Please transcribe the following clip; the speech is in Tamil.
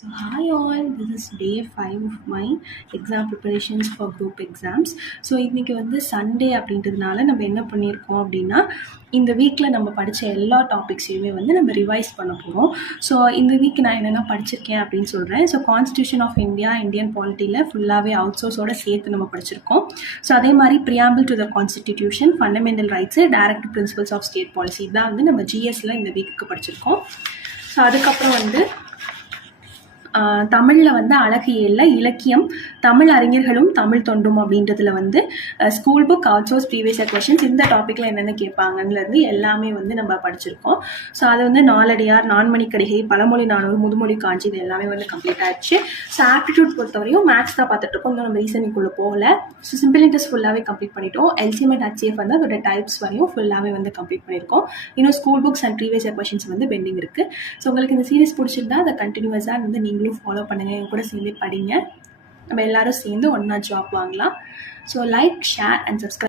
So hi all, this is day 5 of my exam preparations for group exams. So இன்றைக்கி வந்து சண்டே அப்படின்றதுனால நம்ம என்ன பண்ணியிருக்கோம் அப்படின்னா, இந்த வீக்கில் நம்ம படித்த எல்லா டாபிக்ஸையுமே வந்து நம்ம ரிவைஸ் பண்ண போகிறோம். ஸோ இந்த வீக் நான் என்னென்ன படிச்சிருக்கேன் அப்படின்னு சொல்கிறேன். So constitution of India, Indian பாலிட்டியில் ஃபுல்லாகவே அவுட் சோர்ஸோட சேர்த்து நம்ம படிச்சிருக்கோம். ஸோ அதே மாதிரி preamble to the constitution, fundamental rights, direct principles of state policy, இதான் வந்து நம்ம ஜிஎஸ்சில் இந்த வீக்குக்கு படிச்சிருக்கோம். ஸோ அதுக்கப்புறம் வந்து தமிழில் வந்து அழகியலில் இலக்கியம், தமிழ் அறிஞர்களும் தமிழ் தொண்டும் அப்படின்றதுல வந்து school book, out source, previous year questions, இந்த டாப்பிக்கில் என்னென்ன கேட்பாங்கன்றது எல்லாமே வந்து நம்ம படிச்சிருக்கோம். ஸோ அது வந்து நாலடியார், நான்மணிக்கடிகை, பழமொழி நானூறு, முதுமொழி காஞ்சி, இது எல்லாமே வந்து கம்ப்ளீட் ஆயிடுச்சு. ஸோ ஆப்டிடியூட் பொறுத்தவரையும் மேக்ஸ் தான் பார்த்துட்டு இருக்கோம். இன்னும் நம்ம ரீசனிங்குள்ளே போகல. ஸோ சிம்பிள் இன்ட்ரெஸ்ட் ஃபுல்லாகவே கம்ப்ளீட் பண்ணிட்டோம். எல்சிஎம் அண்ட் ஹெச்சிஎஃப் வந்து அதோட டைப்ஸ் வரையும் ஃபுல்லாகவே வந்து கம்ப்ளீட் பண்ணியிருக்கோம். இன்னும் school books and previous year questions வந்து பெண்டிங் இருக்குது. ஸோ உங்களுக்கு இந்த சீரிஸ் பிடிச்சிருந்தா அதை கண்டினியூஸாக வந்து நீங்களும் ஃபாலோ பண்ணுங்கள். என் கூட சேர்ந்து படிங்க. நம்ம எல்லாரும் சேர்ந்து ஒன்றா ஜாப் வாங்கலாம். So like, share and subscribe.